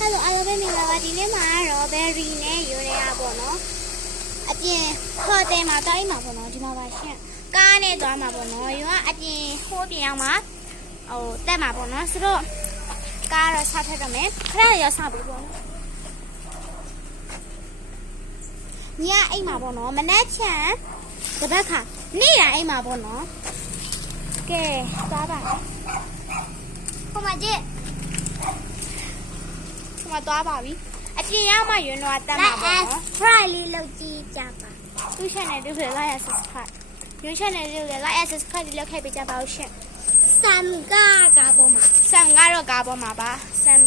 Hello အားလုံးပဲမင်္ဂလာပါဒီနေ့မှာတော့ berry နဲ့ယူရရပေါ့နော်အပြင်ဟိုတယ်မှာတိုင်းမှာပေါ့နော်ဒီမှာပါရှင်ကားနဲ့သွားမှာပေါ့နော်ယူကအပြင်ဟိုးပြင်အောင်မှာဟိုတက်မှာပေါ့နော်ဆိုတော့ကားတော့ဆောက်ထက်တော့မယ်ခဏရောဆောက်ပြီပေါ့နော်ညအိမ်မှာပေါ့နော်မနက်ချန်တပတ်ခါနေ့တိုင်းအိမ်မှာပေါ့နော်ကဲသွားပါဟိုမှာကြည့်မသွားပါဘူးအပြင်ရောက်မှရွန်းတော့တက်မှာပေါ့နော် fry လေးလုပ်ကြည့်ကြပါသူ့ channel လေးကို like and subscribe ရွန်း channel လေးကို like and subscribe လေးလုပ်ခဲ့ပေးကြပါဦးရှင်ဆမ်ကားပေါ်မှာဆမ်ကတော့ကားပေါ်မှာပါဆမ်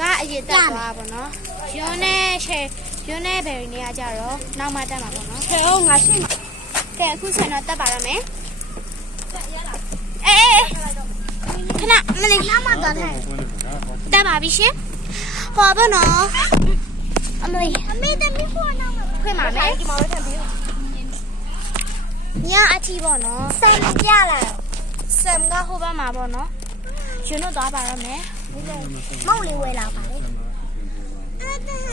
ကအရေးတက်သွားပါနော်ရွန်းနဲ့ရှယ်ရွန်းနဲ့ဘယ်နေရကြတော့နောက်မှတက်မှာပေါ့နော်ဟဲ့ငါရှိမှာကဲအခုဆက်တော့တက်ပါရမယ်အေးခဏမလေးနောက်မှတော့တက်ပါပြီရှင်ဟောဘောနော်အမေတမီးဖို့နော်ခွင့်ပါမယ်ဒီမှာဝတ်ထပ်ပြီးညအထီးပေါ့နော်ဆမ်ကြလာဆမ်ကဟိုဘက်မှာပေါ့နော်ရွန်းတော့သွားပါရမယ်မောက်လေးဝဲလာပါလေ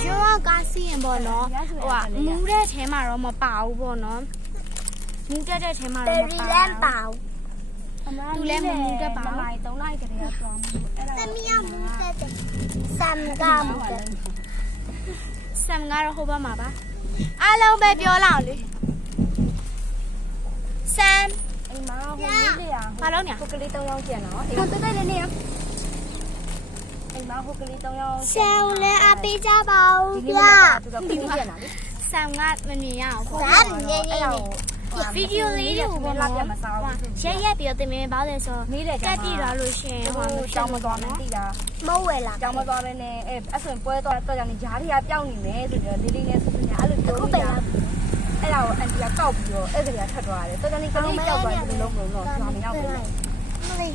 ရွန်းကကားစီးရင်ပေါ့နော်ဟိုကမူးတဲ့ထဲမှာတော့မပါဘူးပေါ့နော်မူးတဲ့ထဲမှာတော့မပါဘူးသူလည်းမူးတဲ့ပါ3လိုက်တည်းကသွားမှုအဲ့ဒါသမီးကမူးတဲ့ဆမ်ကမူးတဲ့ဆမ်ကတော့ဟိုဘက်မှာပါအားလုံးပဲပြောလောက်လေဆမ်အိမ်မဟိုလေးလေးဘာလို့ညာဟိုကလေး3ယောက်ကျန်တော့အိမ်တက်တက်လေးနေအိမ်မဟိုကလေး3ယောက်ဆမ်လည်းအပေးကြပါဦးဗျာဒီမှာဆမ်ကမမြင်ရအောင်ဆမ်မြင်နေဗီဒီယိုလေးတွေကိုပေါ့နော်ရက်ပြီးတော့တင်မင်းပါလဲဆိုတက်တည်လာလို့ရှင်ဟိုကြောင်မသွားမသိတာမဟုတ်ဝဲလားကြောင်မသွားပဲနဲ့အဲ့ဆိုရင်ပွဲတော့ကြောင်နေဂျားတွေကပြောင်းနေမယ်ဆိုပြီးတော့လေးလေးနဲ့ဆိုပြီးအဲ့လိုပြောနေတာအဲ့ဒါကိုအန်တီကကောက်ပြီးတော့အဲ့ကလေးကထွက်သွားတယ်တော်တော်လေးကလေးကြောက်သွားတယ်လုံးလုံးတော့ကျွန်တော်မရောက်ဘူးမလေး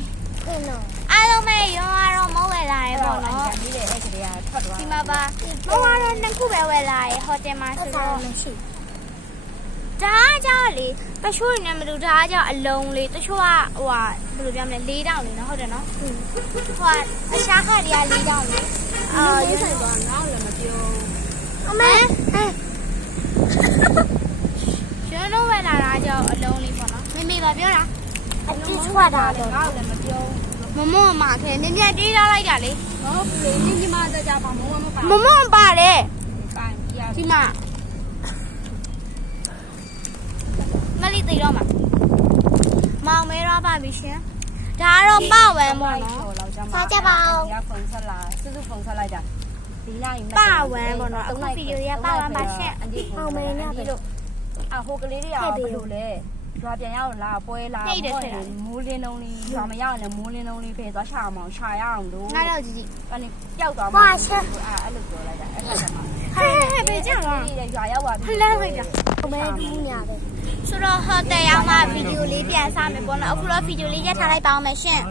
အားလုံးပဲရောကတော့မဟုတ်ဝဲလာရေပေါ့နော်ဒီလေအဲ့ကလေးကထွက်သွားဒီမှာပါမဟုတ်ကတော့နှစ်ခုပဲဝဲလာရေဟိုတယ်မှာဆိုတော့မရှိဒါကြောင့်လေတချို့နေမလို့ဒါကြောင့်အလုံးလေးတချို့ကဟိုဟာဘယ်လိုပြောမလဲ၄တောင်လေးနော်ဟုတ်တယ်နော်ဟိုကအရှားခတွေက၄တောင်လေးရေးဆိုင်သွားတော့လည်းမပြောအမေကျွန်တော်ဝယ်လာတာကြောင့်အလုံးလေးပေါ့နော်မေပါပြောတာအတိချွတ်တာတော့လည်းမပြောမမမခဲမြင်မြတေးထားလိုက်တာလေဟုတ်လေညီမတကြပါမမပါတယ်ဒီမှာမလီသိတော့မှာမောင်မဲရပါပြီရှင်ဒါကတော့ပဝမ်းပေါ့နော်စားကြပါဦးရဖုန်ဆက်လာစွစုဖုန်ဆက်လိုက်တာဒီလိုက်ပဝမ်းပေါ့နော်အခုဗီဒီယိုရပဝမ်းပါရှင်မောင်မဲနဲ့လို့ဟိုကလေးတွေကဘယ်လိုလဲရွာပြန်ရောက်လာပွဲလာမိုးလင်းလုံးလေးရွာမရောက်ရင်မိုးလင်းလုံးလေးဖယ်သွားချအောင်အောင်ရှာရအောင်လို့ငါတော့ကြီးအဲ့ဒီပျောက်သွားမှာအဲ့လိုပြောလိုက်တာအဲ့ဒါကမှဟဲ့ပေးကြလားရွာရောက်ပါပြီလှမ်းလိုက်တာမဲတူးညာပဲဆိုတော့ဟိုတယ်ရောက်မှဗီဒီယိုလေးပြန်စားမယ်ပေါ့နော်အခုတော့ဗီဒီယိုလေးရက်ထားလိုက်ပါအောင်မယ်ရှင်